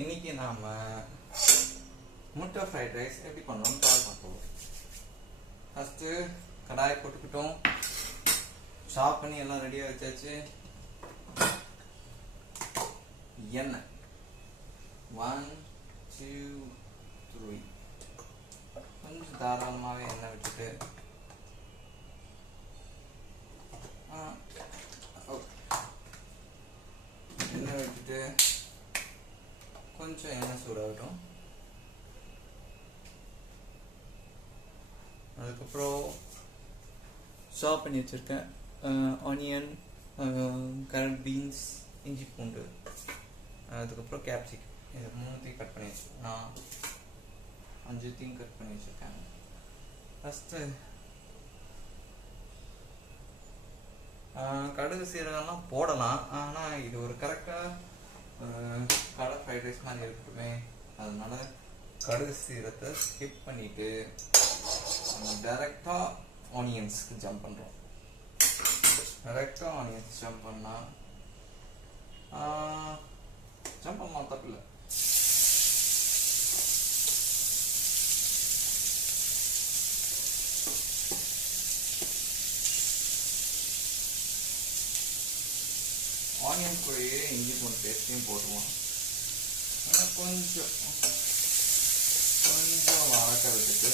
இன்னைக்கு நாம முட்டை ஃப்ரைட் ரைஸ் எப்படி பண்ணணும்னு பார்க்க போகிறோம். ஃபஸ்ட்டு கடாயை போட்டுக்கிட்டோம், சாப் பண்ணி எல்லாம் ரெடியாக வச்சாச்சு. எண்ணெய் 1 2 3 கொஞ்சம் தாராளமாகவே எண்ணெய் விட்டுட்டு எண்ணெய் விட்டுட்டு கொஞ்சம் எண்ணெய் சூடாகட்டும். அதுக்கப்புறம் சாப் பண்ணி வச்சுருக்கேன் ஆனியன், கேரட், பீன்ஸ், இஞ்சி பூண்டு, அதுக்கப்புறம் கேப்சிகம், இது 3 கட் பண்ணி வச்சுருக்கேன். நான் 5 கட் பண்ணி வச்சுருக்கேன். ஃபஸ்ட்டு கடுகு சீரகம்லாம் போடலாம், ஆனால் இது ஒரு கரெக்டாக கடை ஃப்ரைட் ரைஸ் மாதிரி இருக்குமே, அதனால கடுகு சீரகத்தை ஸ்கிப் பண்ணிவிட்டு டைரெக்டாக ஆனியன்ஸ்க்கு ஜம்ப் பண்ணுறோம். டைரெக்டாக ஆனியன்ஸ் ஜம்ப் பண்ணலாம், தப்பில்லை. ஆனியன் கூடயே இஞ்சி பூண்டு பேஸ்ட்டையும் போட்டுருவோம். கொஞ்சம் வதக்க விட்டுட்டு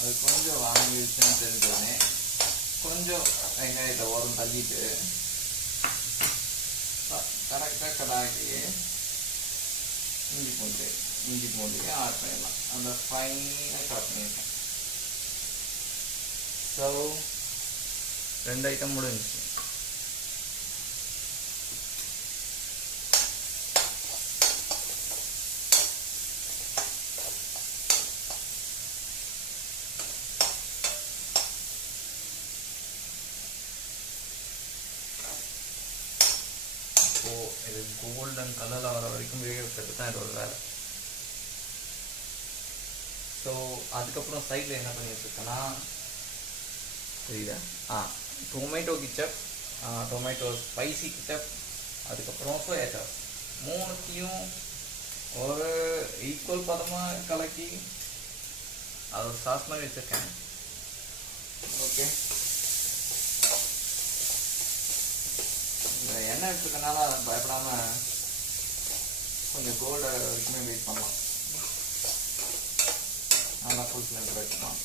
அது கொஞ்சம் வாங்கிடுச்சுன்னு தெரிஞ்சோடனே கொஞ்சம் வெங்காயத்தை ஓரம் தள்ளிட்டு கரெக்டாக கடாயிலேயே இஞ்சி பூண்டையே ஆட் பண்ணிடலாம். அந்த ஃபைனாக சாப் பண்ணியிருக்கேன். ஸோ 2 ஐட்டம் முடிஞ்சிச்சு. இது கோல்டன் கலரில் வர வரைக்கும் வேக வைக்கிறது தான் இதோட வேலை. ஸோ அதுக்கப்புறம் சைடில் என்ன பண்ணி வச்சுருக்கேன்னா, தெரியுதா, tomato ketchup, tomato spicy ketchup, அதுக்கப்புறம் சோயா சாஸ், 3த்தையும் ஒரு ஈக்குவல் பதமாக கலக்கி அது ஒரு சாஸ் மாதிரி வச்சுருக்கேன். ஓகே, எண்ணெய் வச்சுருக்கனால பயப்படாமல் கொஞ்சம் கோல்டு வரைக்குமே வெயிட் பண்ணலாம். நல்லா ஃபுல் ஃப்ளேமில் வச்சுக்கலாம்.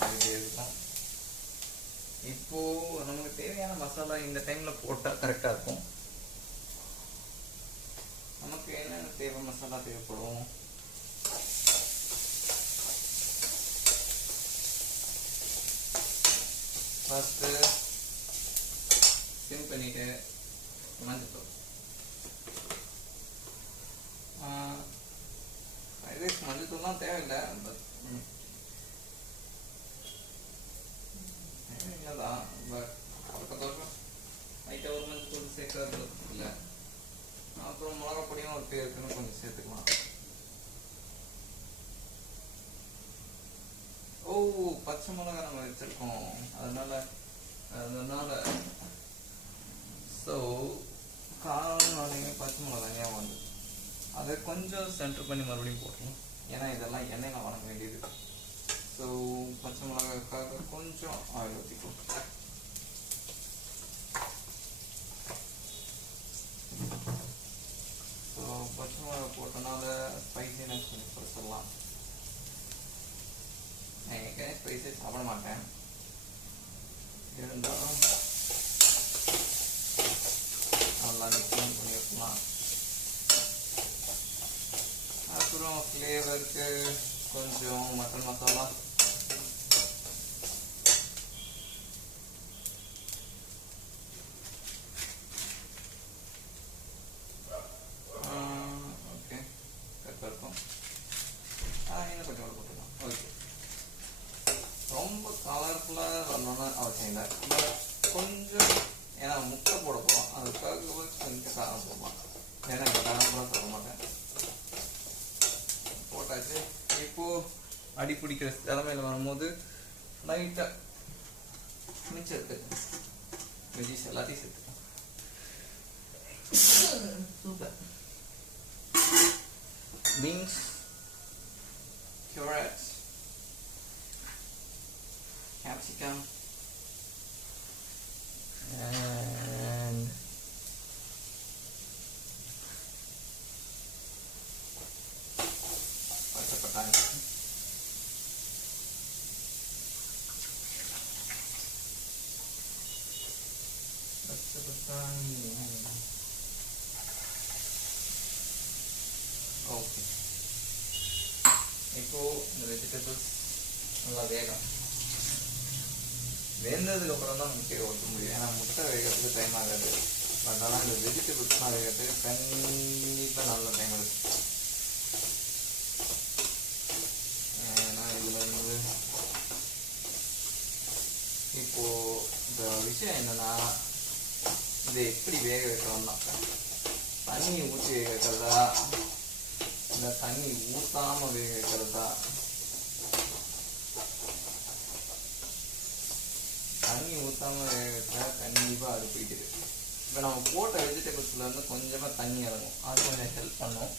ஆகிட்டே இருக்கும். இப்போது நமக்கு தேவையான மசாலா இந்த டைமில் போட்டால் கரெக்டாக இருக்கும். நமக்கு என்னென்ன தேவை மசாலா தேவைப்படும், ஃபஸ்ட்டு சிம் பண்ணிவிட்டு மஞ்சள், மஞ்சள் தூள்லாம் தேவையில்லை, பட் தேவையில்லைதான். பட் அதுக்கப்புறம் லைட்டாக ஒரு மஞ்சள் தூள் சேர்க்கறது இல்லை. அப்புறம் மிளகா பொடியும் ஒரு பேருக்குன்னு கொஞ்சம் சேர்த்துக்கலாம். பச்சை மிளகா நம்ம வச்சிருக்கோம், அதனால ஸோ காரணம் பச்சை மிளகா ஞாபகம் வந்து அதை கொஞ்சம் சென்டர் பண்ணி மறுபடியும் போட்டணும். ஏன்னா இதெல்லாம் எண்ணெயில் வணங்க வேண்டியது. ஸோ பச்சை மிளகாக்காக கொஞ்சம் ஆயில் ஊற்றிக்கும். ஸோ பச்சை மிளகா போட்டனால ஸ்பைசினஸ் கொஞ்சம் குறைச்சிடலாம். நான் ஏற்கனவே ஸ்பைசி சாப்பிட மாட்டேன், இருந்தாலும் நல்லா மிக்ஸ் பண்ணி வைக்கலாம். அப்புறம் ஃப்ளேவருக்கு கொஞ்சம் மட்டன் மசாலா, ஓகே, கரெக்டாக இருக்கும். இன்னும் கொஞ்சம் போட்டுக்கலாம். ஓகே, ரொம்ப கலர்ஃபுல்லாக வரணும்னு அவசியம் இல்லை, பட் கொஞ்சம், ஏன்னா முட்டை போட போகிறோம், அதுக்காக அடி பிடிக்கிற தலைமையில் வரும்போது லைட்டாக மிச்சம் எடுத்துக்கணும். வெஜிஸ் எல்லாத்தையும் சேர்த்துக்கணும். Super. Beans, carrots, capsicum, and பச்சை பட்டாணி. ஓகே, இப்போ இந்த வெஜிடபிள்ஸ் நல்லா வேகும். வெந்ததுக்கு அப்புறம் தான் முட்டையை ஊற்ற முடியும். ஏன்னா முட்டை வேகிறதுக்கு டைம் ஆகாது. பட் ஆனால் இந்த வெஜிடபிள்ஸ்லாம் வேகிறதுக்கு கண்டிப்பாக நல்ல டைம் எடுக்கும். ஏன்னா இதில் வந்து இப்போது இந்த விஷயம் என்னென்னா, இதை எப்படி வேக வைக்கணும்னா, தண்ணி ஊற்றி வேக வைக்கிறதா இல்லை தண்ணி ஊற்றாமல் வேக வைக்கிறதா? தண்ணி ஊற்றாமல் வேக வச்சா கண்டிப்பாக அது பிடிக்குது. இப்போ நம்ம போட்ட வெஜிடபிள்ஸில் வந்து கொஞ்சமாக தண்ணி இறங்கும், அது கொஞ்சம் ஹெல்ப் பண்ணும்.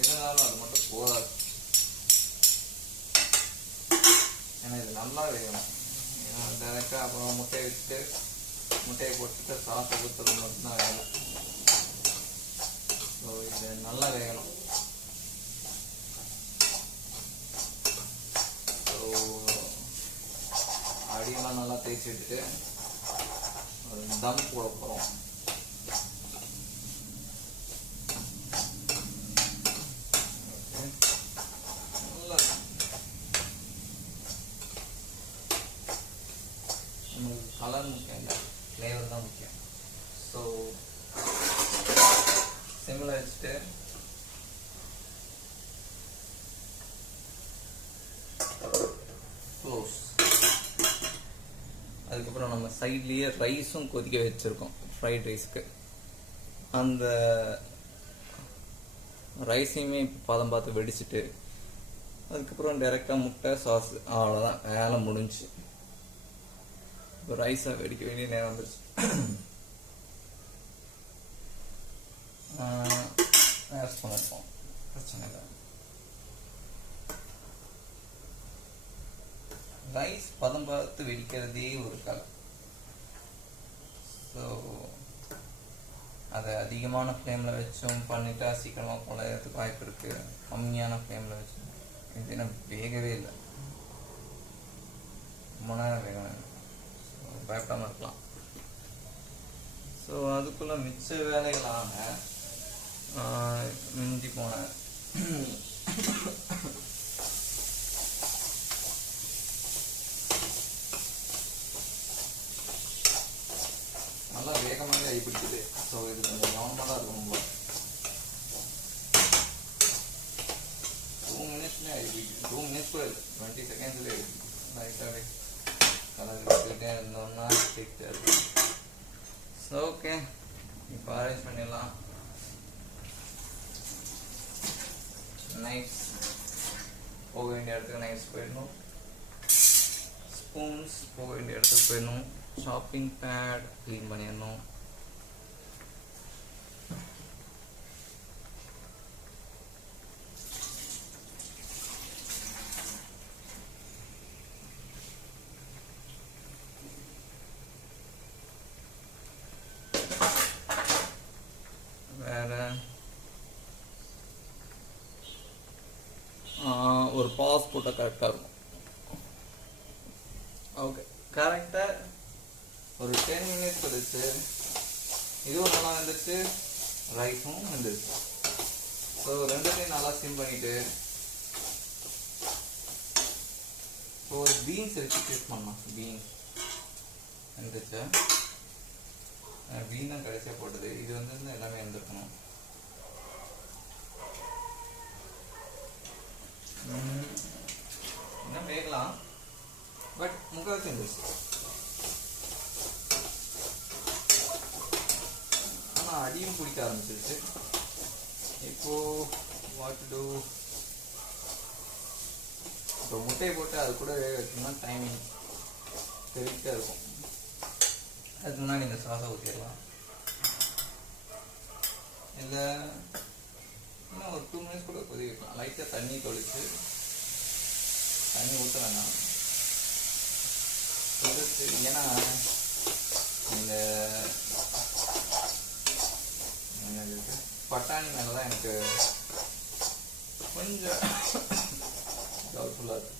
இருந்தாலும் அது மட்டும் போதாது. ஏன்னா இது நல்லா வேகணும். டைரெக்டாக அப்புறம் முட்டையை வச்சுட்டு முட்டையை போட்டுட்டு சாஸை ஊற்றுறது மட்டும்தான் வேணும். ஸோ இது நல்லா வேகணும். ஸோ அடியெல்லாம் நல்லா தேய்ச்சி விட்டுட்டு ஒரு தம் போட போகிறோம். கலர் முக்கியம் இல்லை, ஃப்ளேவர் தான் முக்கியம். ஸோ சிம்மில் வச்சுட்டு க்ளோஸ். அதுக்கப்புறம் நம்ம சைட்லேயே ரைஸும் கொதிக்க வச்சுருக்கோம் ஃப்ரைட் ரைஸ்க்கு. அந்த ரைஸையுமே இப்போ பதம் பார்த்து வெடிச்சிட்டு அதுக்கப்புறம் டைரெக்டாக முட்டை சாஸ், அவ்வளோதான், வேலை முடிஞ்சு. இப்போ ரைஸை வெடிக்க வேண்டிய நேரம் வந்துருச்சு. ஆட் பண்ணிப்போம், பிரச்சனை இல்லை. ரைஸ் பதம் பார்த்து வெடிக்கிறதே ஒரு கலை. ஸோ அதை அதிகமான ஃப்ளேமில் வச்சும் பண்ணிட்டா சீக்கிரமாக குழையறதுக்கு வாய்ப்பு இருக்குது. கம்மியான ஃப்ளேமில் வச்சு இது என்ன வேகவே இல்லை, ரொம்ப நேரம் வேகணும், பயப்படாமல் இருக்கலாம். ஸோ அதுக்குள்ளே மிச்ச வேலைகளான மிஞ்சி போன நல்லா வேகமாக கை பிடிக்குது. ஸோ இது கொஞ்சம் கவனமாக தான் இருக்கும். ரொம்ப 2 மினிட்ஸ்லேயே கை பிடிக்குது. 2 மினிட்ஸ் கூட இல்லை, 20 செகண்ட்ஸ்லேயே லைட்டாகவே கலர் வச்சுக்கிட்டே இருந்தோம்னா ஸ்டிக் இருக்கும். ஸோ ஓகே, இப்போ அரேஞ்ச் பண்ணிடலாம். நைஃப்ஸ் போக வேண்டிய இடத்துக்கு நைஃப்ஸ் போயிடணும். ஸ்பூன்ஸ் போக வேண்டிய இடத்துக்கு போயிடணும். ஷாப்பிங் பேட் க்ளீன் பண்ணிடணும். ஒரு பாஸ் போட்டால் கரெக்டாக இருக்கும். ஓகே, கரெக்டாக ஒரு 10 மினிட்ஸ் கழிச்சு இதுவும் நல்லா வந்துருச்சு, ரைஸும் வந்துருச்சு. ஸோ ரெண்டுத்தையும் நல்லா சிம் பண்ணிவிட்டு ஸோ ஒரு பீன்ஸ் வச்சு டேஸ்ட் பண்ணலாம். பீன்ஸ் வந்துருச்சு, பீன் தான் கடைசியாக போட்டது. இது வந்து எல்லாமே வந்துருக்கணும். இன்னும் வேகலாம், பட் முக்கால்வாசி இருந்துச்சு. அடியும் பிடிக்க ஆரம்பிச்சிருச்சு. இப்போ வாட் டு டூ, இப்போ முட்டையை போட்டு அது கூட வேக வச்சோம்னா டைமிங் தெரிவிட்டே இருக்கும். அதுக்கு முன்னாடி இந்த சாஸை ஊற்றிடலாம். இல்லை இன்னும் ஒரு 2 மினிட்ஸ் கூட கொதி வைக்கலாம். லைட்டாக தண்ணி தொளிச்சு, தண்ணி ஊற்ற வேணாம், கொதிச்சு. ஏன்னா இந்த பட்டாணி மேலே தான் எனக்கு கொஞ்சம் டவுட்ஃபுல்லாக இருக்கு.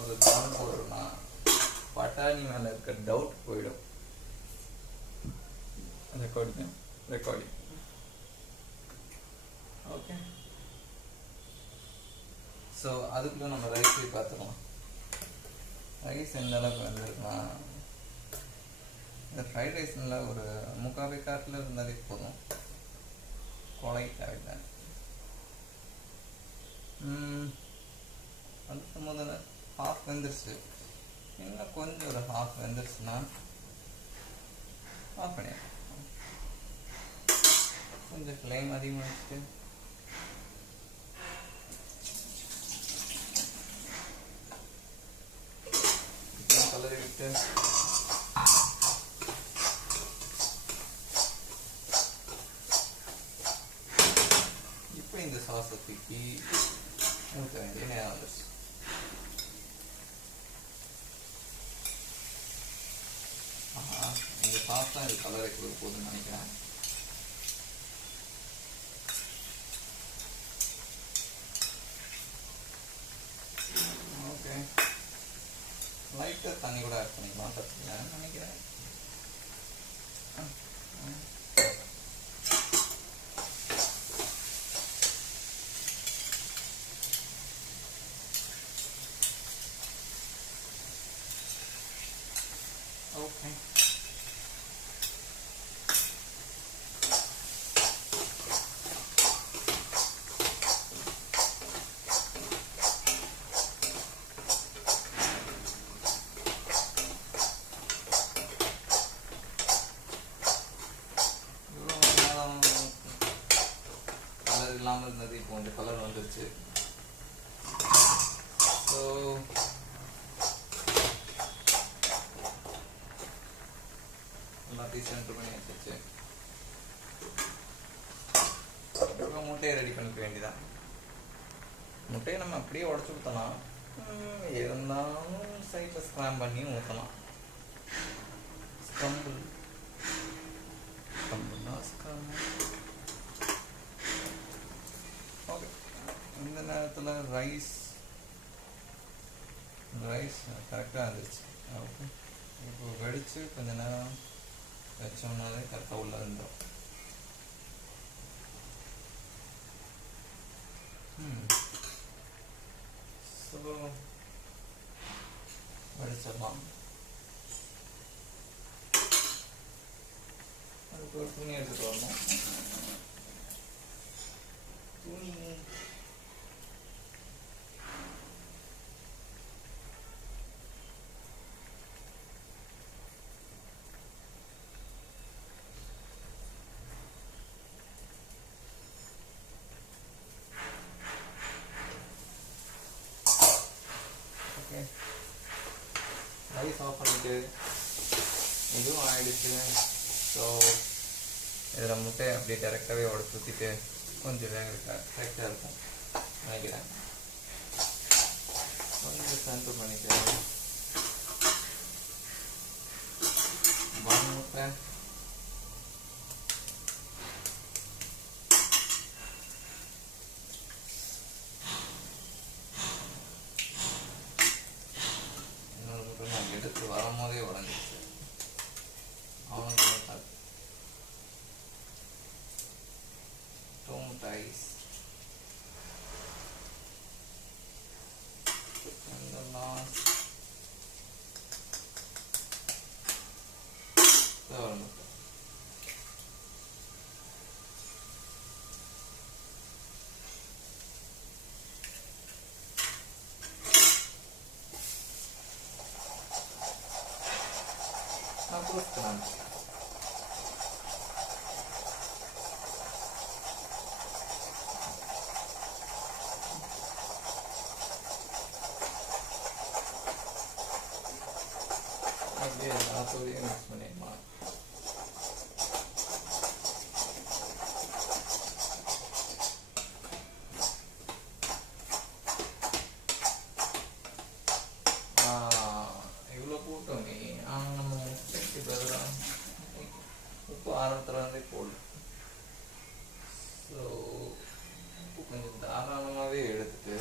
ஒரு தம் போடுறோம்னா பட்டாணி மேலே இருக்க டவுட் போயிடும். Recording okay. ஸோ அதுக்குள்ளே நம்ம ரைஸ் பார்த்துக்கலாம். ரைஸ் எந்த அளவுக்கு வந்துருக்கலாம். இந்த ஃப்ரைட் ரைஸ்ல ஒரு 3/4 வேக்காட்டில் இருந்தாலே போதும், கொலை தேவையில்லை. அடுத்த முதல்ல ஹாஃப் வெந்துருச்சு, இன்னும் கொஞ்சம் ஒரு ஹாஃப் வெந்துருச்சுன்னா ஆஃப் பண்ணிடலாம். கொஞ்சம் ஃப்ளேம் அதிகமாக வச்சுட்டு கலரி விட்டு இப்போ இந்த சாஸை தூக்கி ஊற்ற வேண்டிய நேரம் வந்துருச்சு. இந்த சாஸ் தான் இது கலரை கொடுக்க போதுன்னு நினைக்கிறேன். ஓகே, லைட்டாக தண்ணி கூட ஆட் பண்ணிக்கலாம், தப்பில்லைன்னு நினைக்கிறேன். ஓகே, கலர் இல்லாமல் இருந்தது, இப்போ கொஞ்சம் கலர் வந்துருச்சு. ஸோ எல்லாத்தையும் சென்டர் பண்ணி வச்சுச்சு. இப்போ முட்டையை ரெடி பண்ணிக்க வேண்டியதான். முட்டையை நம்ம அப்படியே உடச்சி ஊற்றலாம், இருந்தாலும் சைடில் ஸ்க்ராம் பண்ணி ஊற்றலாம். ஓகே, இந்த நேரத்தில் ரைஸ் கரெக்டாக இருந்துச்சு. ஓகே, இப்போ வெடித்து கொஞ்ச நேரம் வச்சோம்னாலே கரெக்டாக உள்ள இருந்தோம். ஸோ வடிச்சிடலாம். அதுக்கு ஒரு துணி எடுத்துகிட்டு வரணும். துணி ஓகே, ரைஸ் ஆஃப் பண்ணிட்டு இதுவும் ஆயிடுச்சு. ஸோ இதில் முட்டையை அப்படியே டேரெக்டாகவே உடச்சி ஊற்றிட்டு கொஞ்சம் வேக கரெக்டாக இருக்கும் நினைக்கிறேன். கொஞ்சம் சென்டர் பண்ணிக்கிறேன். முட்டை இன்னொரு முட்டை நான் எடுத்து வரும்போதே உடஞ்சிச்சு. அவனுக்கு rice and the last third முட்டை. ரைஸோடையும் மிக்ஸ் பண்ணிடலாம். இவ்வளோ போட்டோமே, நம்ம முட்டைக்கு பதிலாக உப்பு ஆரம்பத்தில் இருந்தே போடலாம். ஸோ உப்பு கொஞ்சம் தாராளமாகவே எடுத்துட்டு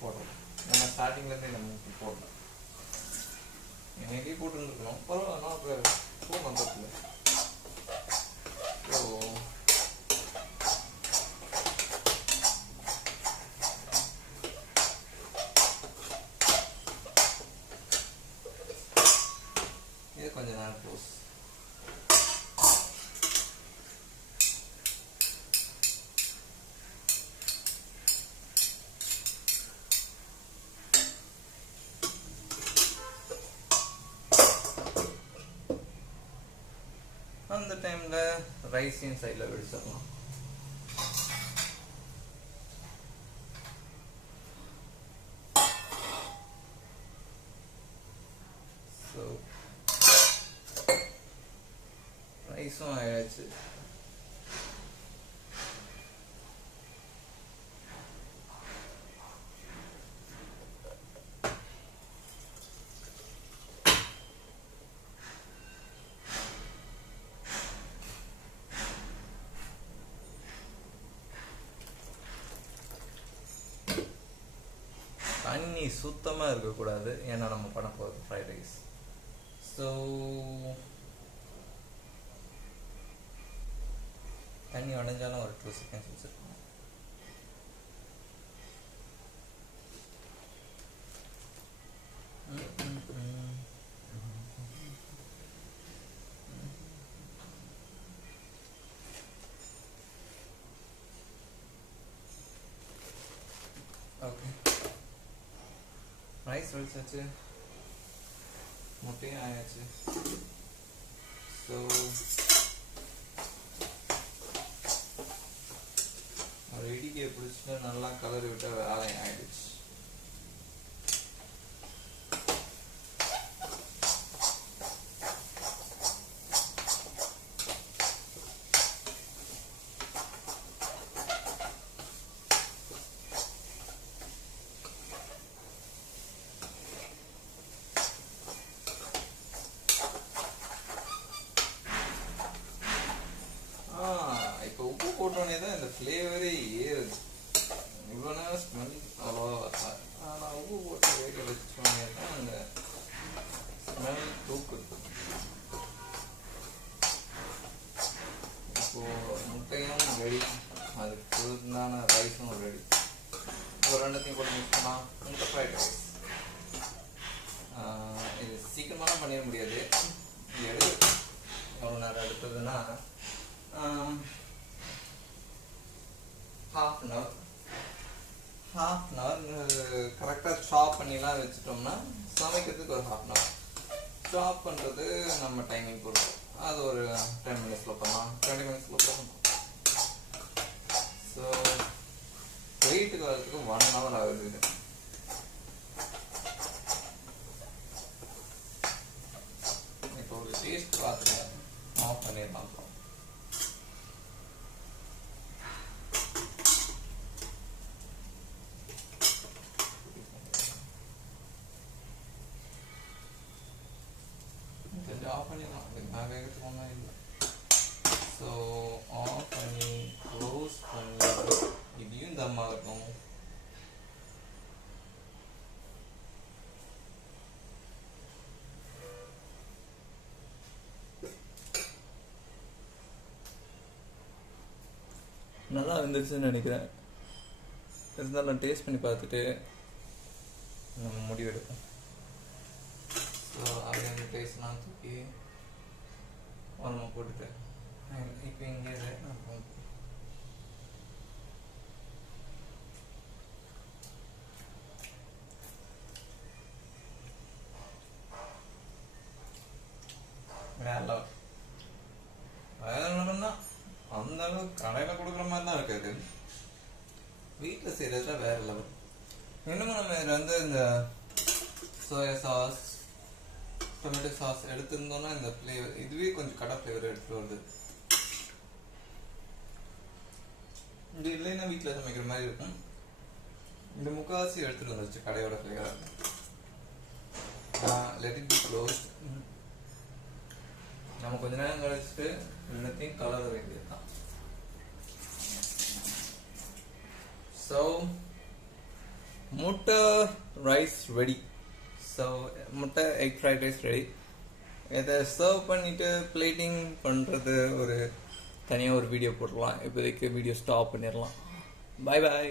போடலாம். நம்ம ஸ்டார்டிங்லேருந்தே நம்ம உப்பு போடலாம். என்னைக்கே போட்டுருந்துருக்கணும், பரவாயில்ல, இப்போ போடலாம் தப்பில்லை. ஸோ இது கொஞ்சம் நேரம் க்ளோஸ். அந்த டைமில் ரைஸையும் சைடில் வெடிச்சிடலாம். ஸோ ரைஸும் ஆயிடுச்சு. தண்ணி சுத்தமாக இருக்கக்கூடாது, ஏன்னா நம்ம பண்ண போகிறது ஃப்ரைட் ரைஸ். ஸோ தண்ணி உடஞ்சாலும் ஒரு 2 செகண்ட்ஸ் வச்சுருக்கோம். ஓகே, ரைஸ் வச்சாச்சு, முட்டையும் ஆயாச்சு. ஸோ ஒரு இடிக்கையை பிடிச்சிட்டு நல்லா கலரி விட்டால் வேலை ஆயிடுச்சு. இப்போ உப்பு போட்டோன்னே தான் இந்த ஃப்ளேவரே ஏறுது. இவ்வளோ நேரம் ஸ்மெல் அவ்வளோவா வராது, ஆனால் உப்பு போட்டு வேக வச்சோன்னே தான் அந்த ஸ்மெல் தூக்குது. இப்போது முட்டையும் ரெடி, அதுக்கு புதுந்தான ரைஸும் ரெடி. இப்போ ரெண்டுத்தையும் போட்டு மிக்ஸ் பண்ணலாம். முட்டை ஃப்ரைட் ரைஸ். இது சீக்கிரமாக பண்ணிட முடியாது. இது எவ்வளோ நேரம் எடுத்ததுன்னா ஹாஃப் அன் ஹவர் கரெக்டாக சாப் பண்ணிலாம் வச்சுட்டோம்னா சமைக்கிறதுக்கு ஒரு ஹாஃப் அன் ஹவர். சாப் பண்ணுறது நம்ம டைமிங் கொடுக்கும். அது ஒரு 10 மினிட்ஸில் பண்ணலாம், 20 மினிட்ஸில் பண்ணலாம். ஸோ வெயிட்டுக்கு வரதுக்கு 1 ஹவர் ஆகுது. இப்போ ஒரு டேஸ்ட் பார்த்துட்டு ஆஃப் பண்ணிடலாம். ஆஃப் பண்ணிடலாம், நான் வேகத்துக்கு ஒன்றும் இல்லை. ஸோ ஆஃப் பண்ணி க்ளோஸ் பண்ணி இதையும் தம்மாக இருக்கும். நல்லா வந்துருச்சுன்னு நினைக்கிறேன். இருந்தாலும் டேஸ்ட் பண்ணி பார்த்துட்டு நம்ம முடிவெடுப்போம். ஸோ அப்படியே டேஸ்ட்லாம் தூக்கி ஒன்று போட்டுட்டு இப்போ இங்கே வேலை வேலைன்னா அந்த அளவுக்கு கடையில் கொடுக்குற மாதிரி தான் இருக்காது, வீட்டில் செய்கிறதுல வேற லெவல். இன்னமும் நம்ம இதில் வந்து இந்த சோயா சாஸ், டொமேட்டோ சாஸ் எடுத்திருந்தோம்னா இந்த ஃப்ளேவர் இதுவே கொஞ்சம் கடை ஃப்ளேவர் எடுத்துட்டு வருது. இது இல்லைன்னா வீட்டில் சமைக்கிற மாதிரி இருக்கும். இந்த முக்காவாசி எடுத்துட்டு வந்துருச்சு கடையோட flavour. Let it be closed. நம்ம கொஞ்ச நேரம் கழிச்சுட்டு எல்லாத்தையும் கலர வேண்டியது தான். ஸோ முட்டை ரைஸ் ரெடி. ஸோ முட்டை எக் ஃப்ரைட் ரைஸ் ரெடி. இதை சர்வ் பண்ணிவிட்டு பிளேட்டிங் பண்ணுறது ஒரு தனியாக ஒரு வீடியோ போடலாம். இப்போதைக்கு வீடியோ ஸ்டாப் பண்ணிடலாம். பாய் பாய்.